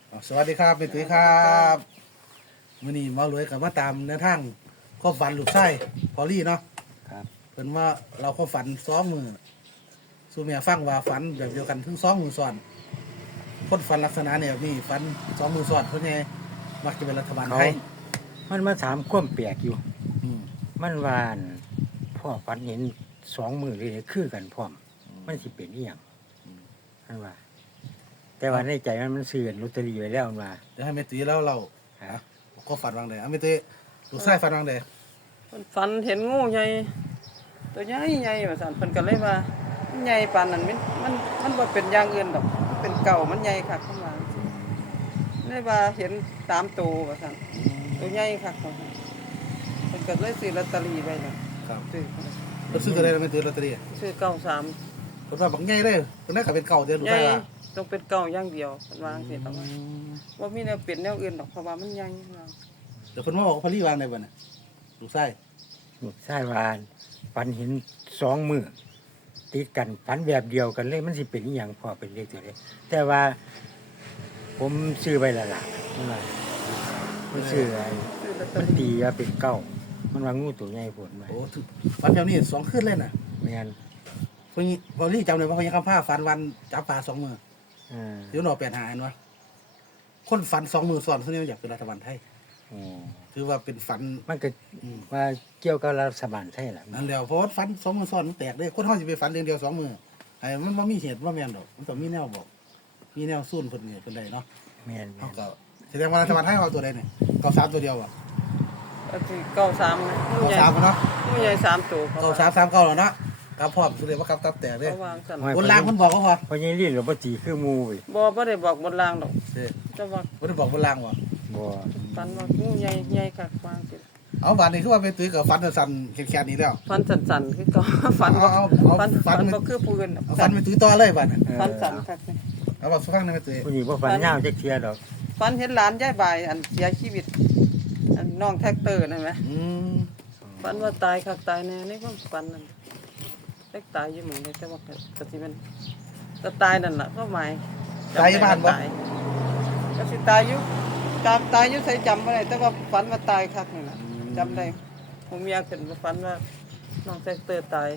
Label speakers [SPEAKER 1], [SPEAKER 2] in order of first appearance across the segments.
[SPEAKER 1] สวัสดีครับเป็นตุ้ยครับมื้อนี้หมารวยกับมาตามแนวทางความฝันลูกไส้พอลี่เนาะ
[SPEAKER 2] ครับ
[SPEAKER 1] เพิ่นว่าเราความฝัน2 มื้อสู่แม่ฟังว่าฝันแบบเดียวกันถึง2 มื้อซ้อนคนฝันลักษณะเนี่ยมีฝัน2 มื้อซ้อนเพิ่นไงมักจะเป็นรัฐบาล
[SPEAKER 2] เขา
[SPEAKER 1] ไทย
[SPEAKER 2] มันมาถามความแปลกอยู่
[SPEAKER 1] อืม
[SPEAKER 2] มันว่าอั่นพ่อฝันเห็น2 มือเลยคือกันพร้อม มันสิเป็นอีหยังมันว่า แต่ว่าในใจมันซื้อลอตเตอรี่ไว้แล้วมันว่า
[SPEAKER 1] เดี๋ยวให้แม่ตุ้ยแล้วเรา
[SPEAKER 2] ฮะ
[SPEAKER 1] ก็ฝันวางใดแม่ตุ้ยลูกไส้ฝันวางใด
[SPEAKER 3] เพิ่นฝันเห็นงูใหญ่ตัวใหญ่ใหญ่ว่าซั่นเพิ่นก็เลยว่ามันใหญ่ปานนั้นมันบ่เป็นอย่างอื่นดอกเป็นเก่ามันใหญ่คักเข้ามาเลยว่าเห็น3ตัวว่าซั่นตัวใหญ่คักเขาเพิ่นก็เลยซื้อลอตเตอรี่ไว้น่ะ
[SPEAKER 1] ครับ
[SPEAKER 3] ซื้อ
[SPEAKER 1] เพิ่นซื้อตัวใดแม่ตุ้ยลอตเตอรี่
[SPEAKER 3] ซื้อ93
[SPEAKER 1] เพิ่นว่าบักใหญ่เลยเพิ่นได้ก็เป็นเก่าเด้อลูก
[SPEAKER 3] ใหญ่
[SPEAKER 1] ไส้ว่า
[SPEAKER 3] ต้องเป็นเก่าอย่างเดียวเพิ่นว่าจังซี่ต้องว่ามีแนวเปลี่ยนแนวอื่นดอกเพราะว่ามันใหญ่ว่า
[SPEAKER 1] เดี๋ยวเพิ่นมาบอกว่าพอลี่วางได้บ่น่ะลูกไส้
[SPEAKER 2] ลูกชายว่าฝันเห็น2 มือติดกันฝันแบบเดียวกันเลยมันสิเป็นอีหยังพ่อเป็นเลขตัวใดแต่ว่า ผมซื้อไว้และล่ะมันว่ามันซื้อไอ้
[SPEAKER 3] ซื้อลอตเตอ
[SPEAKER 2] มัน
[SPEAKER 3] รี่
[SPEAKER 2] ตีว่าเป็นเก้ามันว่างูตัวใหญ่ผลมา
[SPEAKER 1] โอ้ถึงฝันแถวนี้2 คืนเลยน่ะ
[SPEAKER 2] ไม่งั้น
[SPEAKER 1] พอลี่จำได้ว่าพยังคำผ้าฝันวันจับปลา2 มื้อ
[SPEAKER 2] อ่า
[SPEAKER 1] เดี๋ยวหนอ8 หาอันวะคนฝัน2 มื้อซ้อนคนนี้อยากเป็นรัฐบาลไทย
[SPEAKER 2] อ๋อ
[SPEAKER 1] คือว่าเป็นฝัน
[SPEAKER 2] มันก็
[SPEAKER 1] อืม
[SPEAKER 2] ว่าเกี่ยวกับรัฐบาลใช่หรือ
[SPEAKER 1] นั่นแล้วเพราะว่าฝัน2 มื้อซ้อนมันแตกเด้คนเฮาสิไปฝันเดือนเดียว2 มื้อไอ้มันบ่มีเหตุบ่แม่นดอกมันต้องมีแนวบอกมีแนวสู้เพิ่นนี่เพิ่นได้เนาะ
[SPEAKER 2] แม่น
[SPEAKER 1] เฮาก็แสดงว่ารัฐบาลไทยเอาตัวใดนี่เก้า3ตัวเดียวอ่ะ
[SPEAKER 3] ก็สิ93นะงูใหญ่
[SPEAKER 1] เก้า3เนาะ
[SPEAKER 3] งูใหญ่3ตัวเขา
[SPEAKER 1] เก้า
[SPEAKER 3] ว่า
[SPEAKER 1] 3 3 9แล้วเนาะกับพร้อมสุดเลยว่ากับตับแตกเด้
[SPEAKER 3] เขาวางซั่น
[SPEAKER 1] คนลางเพิ่นบอกก็พอ
[SPEAKER 2] เพราะยังเรียนหรือว่าตีคือหมูเว้ย
[SPEAKER 3] บ่ได้บอกบนรางดอก
[SPEAKER 1] เด้
[SPEAKER 3] แต่ว่า
[SPEAKER 1] บ่ได้บอกคนลางบ่
[SPEAKER 2] บ่
[SPEAKER 3] ฝันว่างูใหญ่ใหญ่คักวางสิ
[SPEAKER 1] เอาบาดนี้คือว่าเป็นตุ้ยกับฝันสั่นๆแค่ๆนี้แล้ว
[SPEAKER 3] ฝันสั่นๆคือเก็ ฝันบ่
[SPEAKER 1] เอา
[SPEAKER 3] ฝัน
[SPEAKER 1] ฝัน
[SPEAKER 3] บ่คือผู้อื่นดอก
[SPEAKER 1] เอาฝันเป็นตุ้ยต่อเลยบาดน่ะ
[SPEAKER 3] ฝันสั่นคักนี่
[SPEAKER 1] เอาบอกฟังหน่อยแม่ตุ้ย
[SPEAKER 2] ผู้นี้บ่ฝันยาวจักเที่ยดอก
[SPEAKER 3] ฝันเห็นหลานยายบายอันเสียชีวิตอันน้องแท็กเตอร์นั่นแหม
[SPEAKER 1] อืม
[SPEAKER 3] ฝันว่าตายคักตายแน่ในความฝันนั่นแท็กตายอยู่หม่องใดแต่ว่าก็สิมันก็ตายนั่นล่ะก็หมายจำ
[SPEAKER 1] ตายอยู่บ้านบ่
[SPEAKER 3] ตายก็สิตายอยู่ตายอยู่ใส่จำบ่ได้แต่ว่าฝันว่าตายคักนี่ล่ะจำได้ผมเมียขึ้นมาฝันว่าน้องแท็กเตอร์ตาย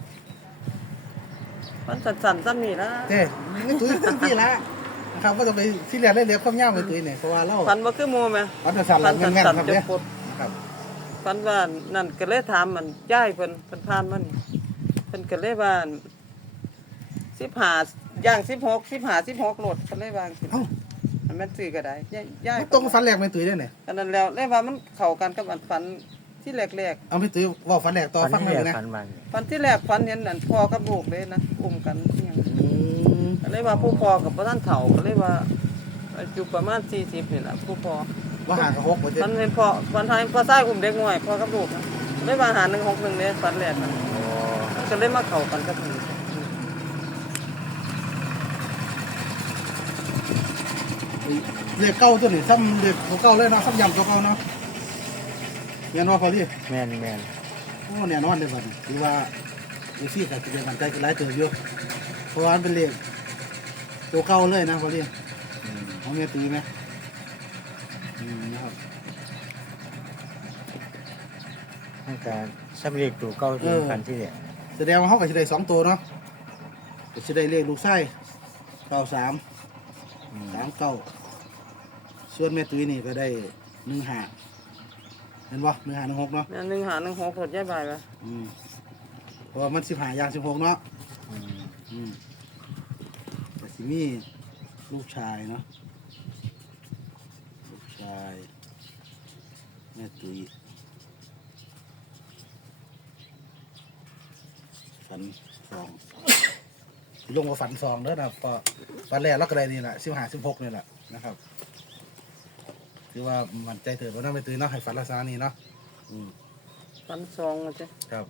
[SPEAKER 3] ฝันสั่นๆซ้ำนี่ล่ะ
[SPEAKER 1] เด้ไม่ตุ้ยตั้งที่ละนะครับก็จะไปที่เรียนได้เรียกความยาวไปตุ้ยเนี่ยเพราะว่าเรา
[SPEAKER 3] ฝันว่าคือหมู่แม่
[SPEAKER 1] ฝันจะสั่นหลังแง่นๆครับ
[SPEAKER 3] จะ
[SPEAKER 1] เนี่ย
[SPEAKER 3] ปวด
[SPEAKER 1] ครับ
[SPEAKER 3] ฝันว่านั่นก็เลยถามมันย่ายเพิ่นผ่านมานี่เพิ่นก็เลยว่า15ย่าง16โหลดเพิ่นเลยว่าจังซี่
[SPEAKER 1] เอ้า
[SPEAKER 3] มันแม่นซื้อก็ได้ย่าย
[SPEAKER 1] มันตรงกับฝันแรกไม่ตุ้ยได้เนี่ย
[SPEAKER 3] อันนั้นแล้วเลยว่ามันเข้ากันกับอันฝันที่แรก
[SPEAKER 1] เอาไม่ตุ้ยว่าฝันแรกต่อ
[SPEAKER 2] ฝัน
[SPEAKER 1] ฟังหน่
[SPEAKER 2] แร
[SPEAKER 1] อย
[SPEAKER 2] ก
[SPEAKER 1] นะ
[SPEAKER 2] ฝันว่า
[SPEAKER 3] ๆฝันที่แรกฝันเห็นนั่นพ่อกับลูกเลยนะอุ้มกันอหยัง
[SPEAKER 1] อืม
[SPEAKER 3] ก็เลยว่าผู้พ่อกับบ่ทันเฒ่าก็เลยว่าอายุประมาณ40นี่ล่ะผู้พ่อ
[SPEAKER 1] ว่าหากับ6บ่เด้
[SPEAKER 3] ฝันเห็นพ่อฝันให้พ่อชายอุ้มเด็กน้อยพ่อกับลูกนะเลยว่าหา161เนี่ยฝันแรกนะ
[SPEAKER 2] อ๋อ
[SPEAKER 3] มันก็เลยมาเข้ากันกับนี่
[SPEAKER 1] เลขเก้าตัวนี้ซ้ำเลขตัวเก้าเลยเนาะซ้ำยำตัวเก้าเนาะเงี้ยว่าพอดี
[SPEAKER 2] แม่นแม่น
[SPEAKER 1] โอ้แน่นอนเลยบัดนี้คือว่าอยู่ซี่กับจะเป็นกันใจกันหลายเติบอยู่เพราะว่ามันเป็นเลขตัวเก้าเลยนะพอดี
[SPEAKER 2] อืม
[SPEAKER 1] เอาเมียตุ้ยไหมนะครับ
[SPEAKER 2] มันก็สำเร็จตัวเก่าที่กันที่แรก
[SPEAKER 1] แสดงว่าเขาก็จะได้2 ตัวเนาะก็จะได้เลขลูกไส้93
[SPEAKER 2] อืม
[SPEAKER 1] 39ส่วนแม่ตุ้ยนี่ก็ได้15เห็นบ่15 16เนาะ
[SPEAKER 3] แม่161รถยายบายว่ะ
[SPEAKER 1] เพราะว่ามัน15อย่าง16เนาะ
[SPEAKER 2] อืม
[SPEAKER 1] แต่สิมีลูกชายเนาะลูกชายแม่ตุ้ยฝัน2ลงมาฝัน2เด้อนะครับก็ฝันแรกแล้วก็ได้นี่แหละ15 16นี่แหละนะครับคือว่ามันใจเถิดว่าน่าไม่ตื่นเนาะให้ฝันลักษณะนี้เนาะอืม
[SPEAKER 3] ฝัน2ว่าจ้ะ
[SPEAKER 1] ครับ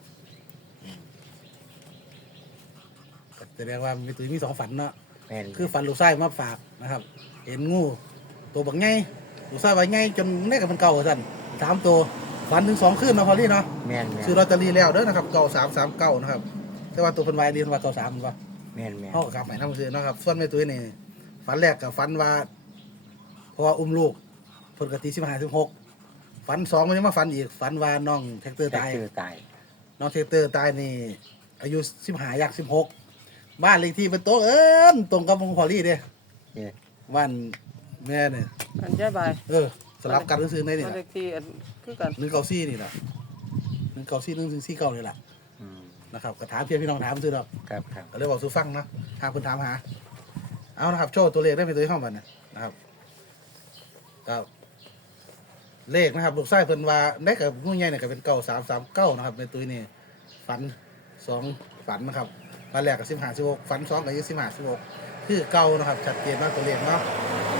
[SPEAKER 1] ก็แสดงว่าไม่ตื่นมี2 ฝันเนาะ
[SPEAKER 2] แม่น
[SPEAKER 1] คือฝันลูกไส้มาฝากนะครับ เห็นงูตัวบักไงลูกไส้บักไงจนแน่กับมันเก่าสั่น3 ตัวฝันถึง2 คืนเนาะพอลี่เนาะ
[SPEAKER 2] แม่นแม่น
[SPEAKER 1] ซื้อลอตเตอรี่แล้วเด้อนะครับ9339นะครับแต่ว่าตัวเพิ่นวายเรียนว่า93มันว่า
[SPEAKER 2] แม่นแม่น
[SPEAKER 1] เฮาก็กลับไปนำซื้อเนาะครับส่วนแม่ตุ้ยนี่ฝันแรกกับฝันว่าราะว่าอุ้มลูกเพิ่นก็ตี15 16ฝัน2มันยังมาฝันอีกฝันว่าน้องแท็กเตอร์
[SPEAKER 2] แต่
[SPEAKER 1] ตาย
[SPEAKER 2] คือตาย
[SPEAKER 1] น้องแท็กเตอร์ตายนี่อายุ15อยาก16บ้านเลขที่เป็นโตตรงกับวงพอลี่เด้
[SPEAKER 2] เนี่ย
[SPEAKER 1] บ้านแม่เนี่ย
[SPEAKER 3] อันย้ายบาย
[SPEAKER 1] สลับกันซื้อในนี่
[SPEAKER 3] บ้าน
[SPEAKER 1] ล่ะ
[SPEAKER 3] เลขที่อันคือกัน
[SPEAKER 1] 194นี่ล่ะ194 149นี่ล่ะ
[SPEAKER 2] อืม
[SPEAKER 1] นะครับก็ถามเพียงพี่น้องถามซื้อดอก
[SPEAKER 2] ครับครับ
[SPEAKER 1] ก็เลยบอกสู้ฟังนะหาเพิ่นถามหาเอานะครับโชว์ตัวเลขได้เป็นตัวที่เข้ามาเนี่ยนะครับก็เลขนะครับลูกไส้เพิ่นว่าได้กับงูใหญ่เนี่ยก็เป็น9339นะครับในตัวนี้ฝัน2ฝันนะครับฝันแรกกับ15 16ฝัน2กับ15 16คือเก่านะครับชัดเจนมากตัวเลขเนาะ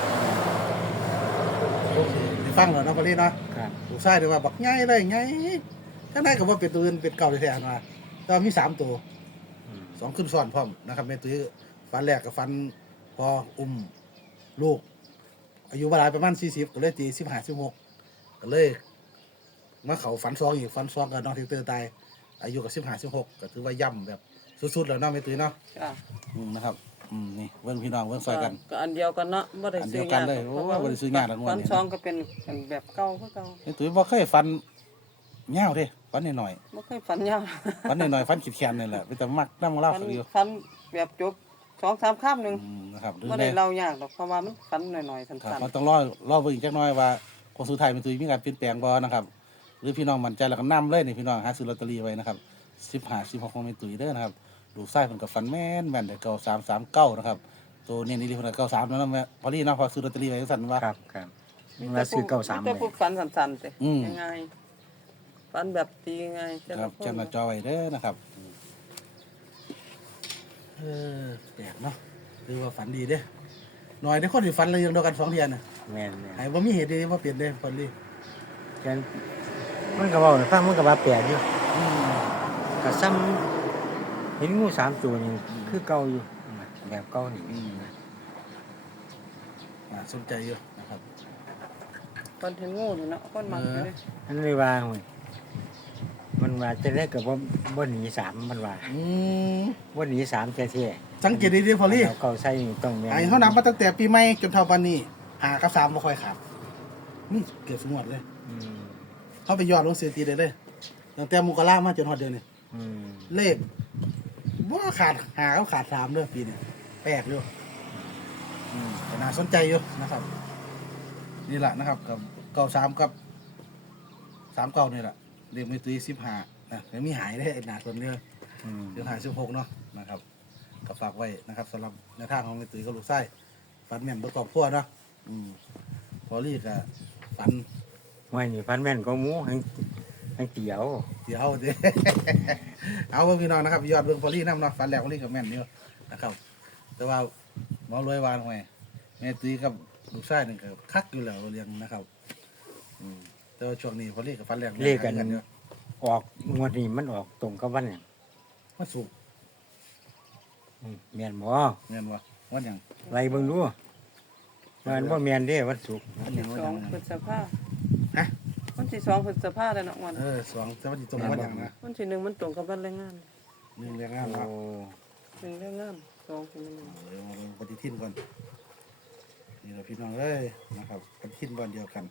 [SPEAKER 1] โอเคได้ฟังแล้วเนาะพอลี่เนาะ
[SPEAKER 2] ครับ
[SPEAKER 1] ลูกไส้เดี๋ยวว่าบักใหญ่เลยใหญ่จังได๋ก็บ่เป็นตัวอื่นเป็นเก่าแท้ๆมาแต่ว่ามี3ตัว
[SPEAKER 2] อืม
[SPEAKER 1] 2ขึ้นซ้อนพร้อมนะครับในตัวฟันแรกกับฟันพออุ้มลูก อายุเวลาประมาณ40ก็เลยตี15 16ก็เลยมาเขาฟัน2อีกฟัน2กับน้องทิวเตอร์ตายอายุกับ15 16ก็ถือว่าย่ำแบบสุดๆแล้วเนาะแม่ตุ้ยเนาะ
[SPEAKER 3] จ้ะ
[SPEAKER 1] นะครับนี่เบิ่งพี่น้องเบิ่งซอยกัน
[SPEAKER 3] ก็อันเดียวกันเนาะบ่ได้
[SPEAKER 1] อันเดี
[SPEAKER 3] ซื้
[SPEAKER 1] ย
[SPEAKER 3] อ
[SPEAKER 1] วกัน
[SPEAKER 3] ยาก
[SPEAKER 1] เลย
[SPEAKER 3] เพราะว่า
[SPEAKER 1] โอ้บ่ได้ซื้อยากหรอกงวด
[SPEAKER 3] ฟัน
[SPEAKER 1] นี้
[SPEAKER 3] ซองก็เป็นอันแบบเก่าคือเก่า
[SPEAKER 1] แม่ตุ้ยบ่เคยฟันยาวเด้ฟันน้อย
[SPEAKER 3] บ่เคยฝันยาว
[SPEAKER 1] ๆฟันน้อยๆฟันขีดแขนนี่แหละเป็นแต่มักนำเล่า
[SPEAKER 3] ฝัน
[SPEAKER 1] อยู่
[SPEAKER 3] ฝันแบบจบ2-3คำนึง
[SPEAKER 1] นะครับหรือ
[SPEAKER 3] บ่
[SPEAKER 1] ใน
[SPEAKER 3] ได้เล่ายากหรอกเพราะว่ามันฝันหน่อยๆสั
[SPEAKER 1] ครับ
[SPEAKER 3] ้น
[SPEAKER 1] มันต้องรอเบิ่งอีกจักหน่อยว่าคนสุดท้ายเป็นตุ้ยมีการเปลี่ยนแปลงบ่นะครับ หรือพี่น้องมั่นใจแล้วก็นำเลยนี่พี่น้องหาซื้อลอตเตอรี่ไว้นะครับ15 16ของแม่ตุ้ยเด้อนะครับลูกไส้เพิ่นก็ฝันแม่นได้9339นะครับตัวนี้นี่เพิ่นก็93แล้วนะแม่พอลี่เนาะพอซื้อลอตเตอรี่ไว้จังซั่นว่า
[SPEAKER 2] ครับครับ
[SPEAKER 3] ๆ
[SPEAKER 2] มาซื้อ93
[SPEAKER 3] แต่
[SPEAKER 2] เลย
[SPEAKER 3] พวกฝันสั้นๆสิ
[SPEAKER 1] อืม
[SPEAKER 3] ง่ายๆฝันแบบตีง่ายๆแต่
[SPEAKER 1] ครั
[SPEAKER 3] ละ
[SPEAKER 1] บ
[SPEAKER 3] คน
[SPEAKER 1] จำหน้าจอไว้เด้อนะครับแปลกเนาะคือว่าฝันดีเด้อหน่อยได้คนที่ฝันเลยยังเดียวกัน2เทื่อน่ะ
[SPEAKER 2] แม่นแม่น
[SPEAKER 1] ให้บ่มีเหตุใดบ่เปลี่ยนเด้อพอลี่
[SPEAKER 2] กันมันก็เว้าให้ฟังมันก็ว่าแปลกอยู่
[SPEAKER 1] อืม
[SPEAKER 2] ก็ซ้ำเห็นงู3ตัวนี่คือเก่าอยู่แบบเก่านี่
[SPEAKER 1] สนใจอยู่นะครับ
[SPEAKER 3] คนเห็นงูนี่เนาะคนมักอยู่เด้
[SPEAKER 2] อันเลยว่าหุ้ยมันว่าจะได้กับบ่หนี3มันว่า
[SPEAKER 1] อืม
[SPEAKER 2] บ่หนี3แท้ๆ
[SPEAKER 1] สังเกตดีๆพอลี่
[SPEAKER 2] เก่าใส่นี่ต้องแม่น
[SPEAKER 1] ไอ้เขานับมาตั้งแต่ปีใหม่จนเท่าปันนี้หากับ3บ่ค่อยขาดนี่เกือบสงวดเลย
[SPEAKER 2] อืม
[SPEAKER 1] เขาไปยอดลงสถิติได้เลยตั้งแต่มกรามาจนฮอดเดือนนี้
[SPEAKER 2] อืม
[SPEAKER 1] เลขว่าขาดหาเขาขาด3เด้อปีนี้แปลกอยู่แต่น่าสนใจอยู่นะครับ นี่แหละนะครับกับ93กับ39นี่แหละเรียกมีตี15นะยังมีหายได้หนาส่วนเดียว
[SPEAKER 2] อืม
[SPEAKER 1] เดี๋ยวหาย16เนาะนะครับก็ฝากไว้นะครับสำหรับในทางของในตุ้ยกับลูกไส้ฝันแม่นบ่ตอบพัวเนาะพอลี่ก็ฝัน
[SPEAKER 2] ไว้นี่พันแม่นก็หมูให้เตี๋ยว
[SPEAKER 1] เดี๋ยวเด้ เอาเบิ่งพี่น้องนะครับยอดเบิ่งพอลี่นำเนาะฝันแล้วพอลี่ก็แม่นอยู่นะครับ แต่ว่าหมอรวยวานไว้แม่ตุ้ยกับลูกไส้นี่ก็คักอยู่แล้วเรียงนะครับแต่ว่าช่วงนี้พอลี่ก็ฝันแรง
[SPEAKER 2] เลขกัน
[SPEAKER 1] อยู่
[SPEAKER 2] ออกงวดนี้มันออกตรงกับวันหยัง
[SPEAKER 1] วันศุกร์
[SPEAKER 2] แม่นบ่
[SPEAKER 1] แม่นบ่วันหยัง
[SPEAKER 2] ไล่เบิ่งดูมันบ่แม่นเด้วันศุกร์
[SPEAKER 1] วันหยังวันหยัง
[SPEAKER 3] 2พฤษภา
[SPEAKER 1] ฮะ
[SPEAKER 3] วันที่2พฤษภาแล้วเนาะวัน
[SPEAKER 1] 2แต่วันที่ตรงกับวันหยังนะ
[SPEAKER 3] วันที่1มันตรงกับวันแรงงาน
[SPEAKER 1] 1เรียงงาน
[SPEAKER 2] โอ้
[SPEAKER 1] เนาะ
[SPEAKER 3] 1แรงงาน2เป็น1
[SPEAKER 1] มาลงปฏิทินก่อนนี่เราพี่น้องเอ้ยนะครับปฏิทินวันเดียวกัน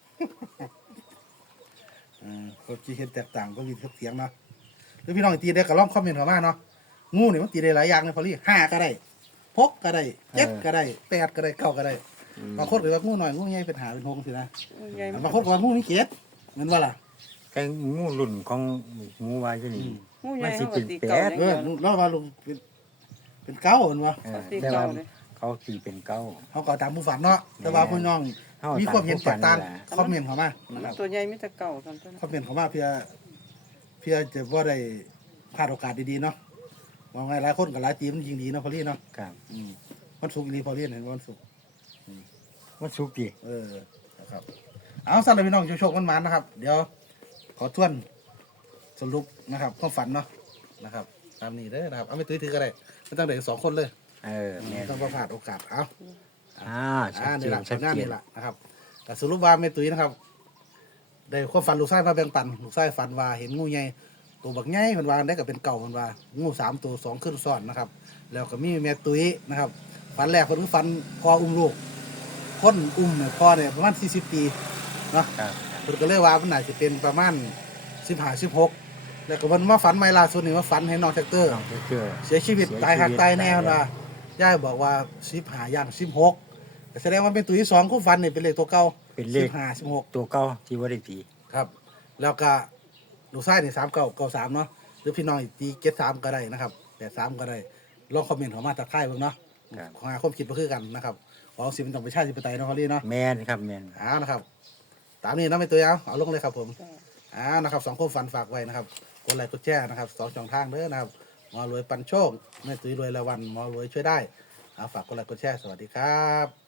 [SPEAKER 1] ก็คิดเห็นแตกต่างก็มีเสียงเนาะหรือพี่น้องตีได้ก็ลองคอมเมนต์เข้ามาเนาะงูนี่มันตีได้หลายอย่างเลยพอลี่5ก็ได้6ก็ได้7ก็ได้8ก็ได้9ก็ได้บางคนก็ว่างูน้อยงูใหญ่เป็น5เป็น6สินะ
[SPEAKER 3] ใหญ่
[SPEAKER 1] บางคนก็ว่างูมีเกศเหมือนว่าล่ะ
[SPEAKER 2] แต่งูรุ่นของหมูว่าอยู่นี่
[SPEAKER 3] งูใหญ่
[SPEAKER 2] มันสิ
[SPEAKER 3] เขา
[SPEAKER 2] เป็
[SPEAKER 3] ก็
[SPEAKER 2] น
[SPEAKER 3] ตีเก่า
[SPEAKER 2] 8
[SPEAKER 3] อย่าง
[SPEAKER 1] เอ
[SPEAKER 3] เดี
[SPEAKER 1] อ
[SPEAKER 3] ยว
[SPEAKER 1] เราว่าลุงเป็นเก้าเหมือนว่า
[SPEAKER 2] เออ
[SPEAKER 3] ตี
[SPEAKER 2] แต่
[SPEAKER 3] เก่า
[SPEAKER 2] ว่า
[SPEAKER 3] เลย
[SPEAKER 2] เขาตีเป็นเก้า
[SPEAKER 1] เขาก็ตามผู้ฝันเนาะแต่ว่าพี่น้อง
[SPEAKER 2] เฮา
[SPEAKER 1] มีความเห็นแตกต่าง
[SPEAKER 2] ตามผู้ฝันนี่แหละ
[SPEAKER 1] คอมเมนต์เข้ามานะครับ
[SPEAKER 3] ตัวใหญ่มีแต่เก่าซั่นตัว
[SPEAKER 1] คอมเมนต์เข้ามาเพื่อจะว่าได้พลาดโอกาสดีๆเนาะว่าไงหลายคนกับหลายทีมยิงดีเนาะพอลี่เนาะ
[SPEAKER 2] ครับ
[SPEAKER 1] วันศุกร์อีหลีพอลี่เห็นวันศุกร์
[SPEAKER 2] วันศุกร์ติ
[SPEAKER 1] นะครับเอาสั่นเลยพี่น้องโชคๆมันๆนะครับ เดี๋ยวขอทวนสรุปนะครับความฝันเนาะนะครับตามนี้เด้อนะครับเอาไม่ตื้อถือก็ได้ไม่ต้องเด็ก2 คนเลย
[SPEAKER 2] แม่น
[SPEAKER 1] ต้องประพลาดโอกาสเอา
[SPEAKER 2] ชัดเจ
[SPEAKER 1] นี่
[SPEAKER 2] น
[SPEAKER 1] แหละ
[SPEAKER 2] ชัด
[SPEAKER 1] ผลงาน
[SPEAKER 2] เจน
[SPEAKER 1] นี่แหละนะครับแต่สรุปว่าแม่ตุ้ยนะครับ ได้ความฝันลูกไส้มาแบ่งปันลูกไส้ฝันว่าเห็นงูใหญ่ตัวบักใหญ่มันว่าได้กับเป็นเก่ามันว่างู3 ตัว2ขึ้นซ้อนนะครับ แล้วก็มีแม่ตุ้ยนะครับฝันแรกคนคือฝันพออุ้มลูกคนอุ้มเนี่ยพ่อเนี่ยประมาณ40 ปีเนาะ
[SPEAKER 2] ครับ
[SPEAKER 1] เพิ่นก็เลยว่ามันน่าจะเป็นประมาณ15 16แล้วก็มันมาฝันใหม่ล่าสุดนี่มาฝันเห็นน้องแท็กเตอร์
[SPEAKER 2] น้องเจอ
[SPEAKER 1] เสียชีวิตตายหักตายแน่มันว่าย่ายบอกว่า15ย่าง16แต่แสดงว่าเป็นตัวที่2คู่ฝันนี่เป็นเลขตัวเก่า
[SPEAKER 2] เป็นเลข
[SPEAKER 1] 15 16
[SPEAKER 2] ตัวเก่าที่ว่าได้ตี
[SPEAKER 1] ครับ แล้วก็ลูกชายนี่3993เนาะหรือพี่น้องอีกตี73ก็ได้นะครับ83ก็ได้ลองคอมเมนต์เข้ามาทักทายเบิ่งเนาะ
[SPEAKER 2] ครับ
[SPEAKER 1] ของหาความคิดบ่คือกันนะครับของสิมันต้องประชาธิปไตยเนาะเขาเรียกเนาะ
[SPEAKER 2] แมนครับแมน
[SPEAKER 1] นะครับตามนี้นะไม่ตัวเอาลงเลยครับผมนะครับ2ความฝันฝากไว้นะครับกดไลค์กดแชร์นะครับ2ช่องทางเด้อนะครับหมอรวยปันโชคแม่ตุ้ยรวยละวันหมอรวยช่วยได้ฝากกดไลค์กดแชร์สวัสดีครับ